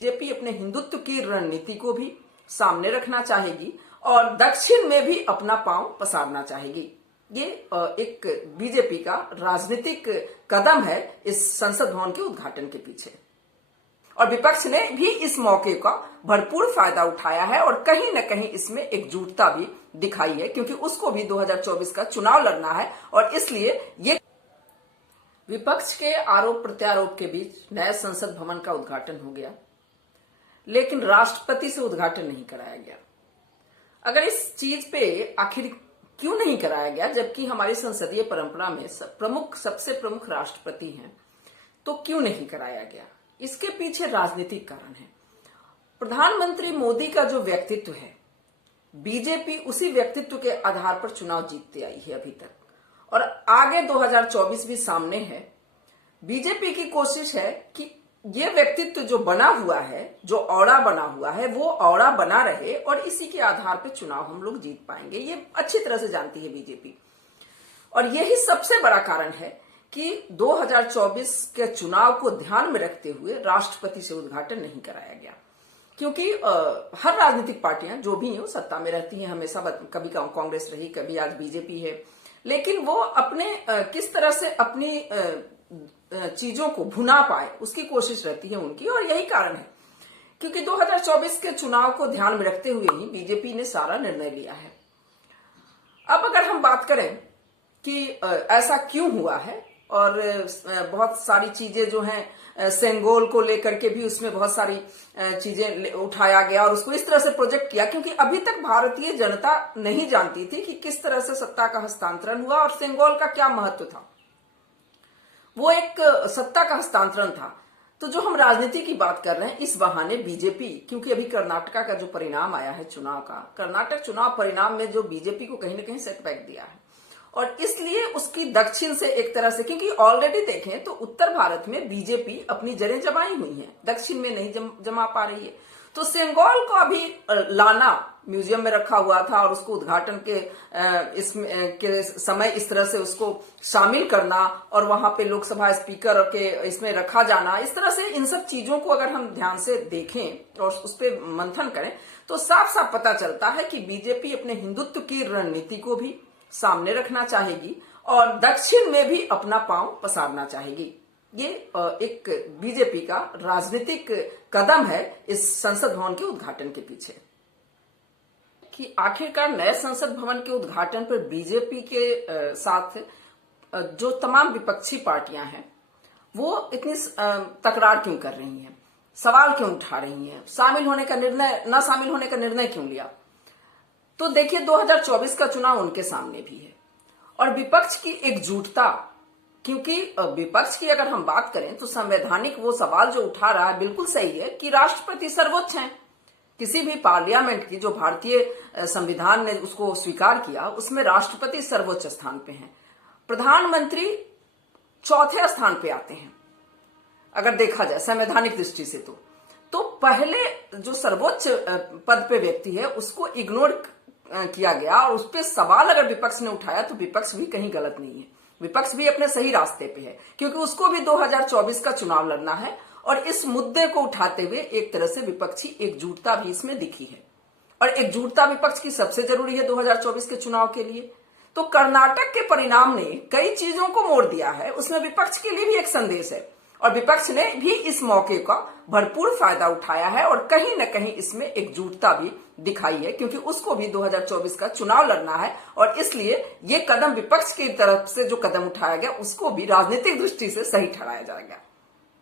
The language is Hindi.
बीजेपी अपने हिंदुत्व की रणनीति को भी सामने रखना चाहेगी और दक्षिण में भी अपना पांव पसारना चाहेगी। ये एक बीजेपी का राजनीतिक कदम है इस संसद भवन के उद्घाटन के पीछे, और विपक्ष ने भी इस मौके का भरपूर फायदा उठाया है और कहीं न कहीं इसमें एकजुटता भी दिखाई है, क्योंकि उसको भी 2024 का चुनाव लड़ना है। और इसलिए ये विपक्ष के आरोप प्रत्यारोप के बीच नए संसद भवन का उद्घाटन हो गया, लेकिन राष्ट्रपति से उद्घाटन नहीं कराया गया। अगर इस चीज पे आखिर क्यों नहीं कराया गया, जबकि हमारी संसदीय परंपरा में सबसे प्रमुख राष्ट्रपति हैं, तो क्यों नहीं कराया गया? इसके पीछे राजनीतिक कारण है। प्रधानमंत्री मोदी का जो व्यक्तित्व है, बीजेपी उसी व्यक्तित्व के आधार पर चुनाव जीतती आई है अभी तक, और आगे 2024 भी सामने है। बीजेपी की कोशिश है कि ये व्यक्तित्व जो बना हुआ है, जो औड़ा बना हुआ है, वो औड़ा बना रहे और इसी के आधार पर चुनाव हम लोग जीत पाएंगे। ये अच्छी तरह से जानती है बीजेपी, और यही सबसे बड़ा कारण है कि 2024 के चुनाव को ध्यान में रखते हुए राष्ट्रपति से उद्घाटन नहीं कराया गया। क्योंकि हर राजनीतिक पार्टियां जो भी हैं सत्ता में रहती हैं हमेशा, कभी कांग्रेस रही, कभी आज बीजेपी है, लेकिन वो अपने किस तरह से अपनी चीजों को भुना पाए उसकी कोशिश रहती है उनकी, और यही कारण है क्योंकि 2024 के चुनाव को ध्यान में रखते हुए ही बीजेपी ने सारा निर्णय लिया है। अब अगर हम बात करें कि ऐसा क्यों हुआ है, और बहुत सारी चीजें जो हैं सेंगोल को लेकर के भी उसमें बहुत सारी चीजें उठाया गया और उसको इस तरह से प्रोजेक्ट किया, क्योंकि अभी तक भारतीय जनता नहीं जानती थी कि किस तरह से सत्ता का हस्तांतरण हुआ और सेंगोल का क्या महत्व था। वो एक सत्ता का हस्तांतरण था। तो जो हम राजनीति की बात कर रहे हैं, इस बहाने बीजेपी, क्योंकि अभी कर्नाटका का जो परिणाम आया है चुनाव का, कर्नाटक चुनाव परिणाम में जो बीजेपी को कहीं ना कहीं सेटबैक दिया है, और इसलिए उसकी दक्षिण से एक तरह से, क्योंकि ऑलरेडी देखें तो उत्तर भारत में बीजेपी अपनी जड़ें जमाई हुई हैं, दक्षिण में नहीं जमा पा रही है। तो सेंगोल को अभी लाना, म्यूजियम में रखा हुआ था और उसको उद्घाटन के समय इस तरह से उसको शामिल करना और वहां पे लोकसभा स्पीकर के इसमें रखा जाना, इस तरह से इन सब चीजों को अगर हम ध्यान से देखें और उस पर मंथन करें तो साफ साफ पता चलता है कि बीजेपी अपने हिंदुत्व की रणनीति को भी सामने रखना चाहेगी और दक्षिण में भी अपना पांव पसारना चाहेगी। ये एक बीजेपी का राजनीतिक कदम है इस संसद भवन के उद्घाटन के पीछे, कि आखिरकार नए संसद भवन के उद्घाटन पर बीजेपी के साथ जो तमाम विपक्षी पार्टियां हैं वो इतनी तकरार क्यों कर रही हैं, सवाल क्यों उठा रही हैं, शामिल होने का निर्णय, न शामिल होने का निर्णय क्यों लिया? तो देखिए 2024 का चुनाव उनके सामने भी है, और विपक्ष की एकजुटता, क्योंकि विपक्ष की अगर हम बात करें तो संवैधानिक वो सवाल जो उठा रहा है बिल्कुल सही है कि राष्ट्रपति सर्वोच्च हैं। किसी भी पार्लियामेंट की, जो भारतीय संविधान ने उसको स्वीकार किया, उसमें राष्ट्रपति सर्वोच्च स्थान पे हैं, प्रधानमंत्री चौथे स्थान पे आते हैं अगर देखा जाए संवैधानिक दृष्टि से। तो पहले जो सर्वोच्च पद पे व्यक्ति है उसको इग्नोर किया गया, और उस पर सवाल अगर विपक्ष ने उठाया तो विपक्ष भी कहीं गलत नहीं है, विपक्ष भी अपने सही रास्ते पे है, क्योंकि उसको भी 2024 का चुनाव लड़ना है। और इस मुद्दे को उठाते हुए एक तरह से विपक्षी एकजुटता भी इसमें दिखी है, और एकजुटता विपक्ष की सबसे जरूरी है 2024 के चुनाव के लिए। तो कर्नाटक के परिणाम ने कई चीजों को मोड़ दिया है, उसमें विपक्ष के लिए भी एक संदेश है, और विपक्ष ने भी इस मौके का भरपूर फायदा उठाया है और कहीं न कहीं इसमें एकजुटता भी दिखाई है, क्योंकि उसको भी 2024 का चुनाव लड़ना है। और इसलिए ये कदम विपक्ष की तरफ से जो कदम उठाया गया उसको भी राजनीतिक दृष्टि से सही ठहराया जाएगा।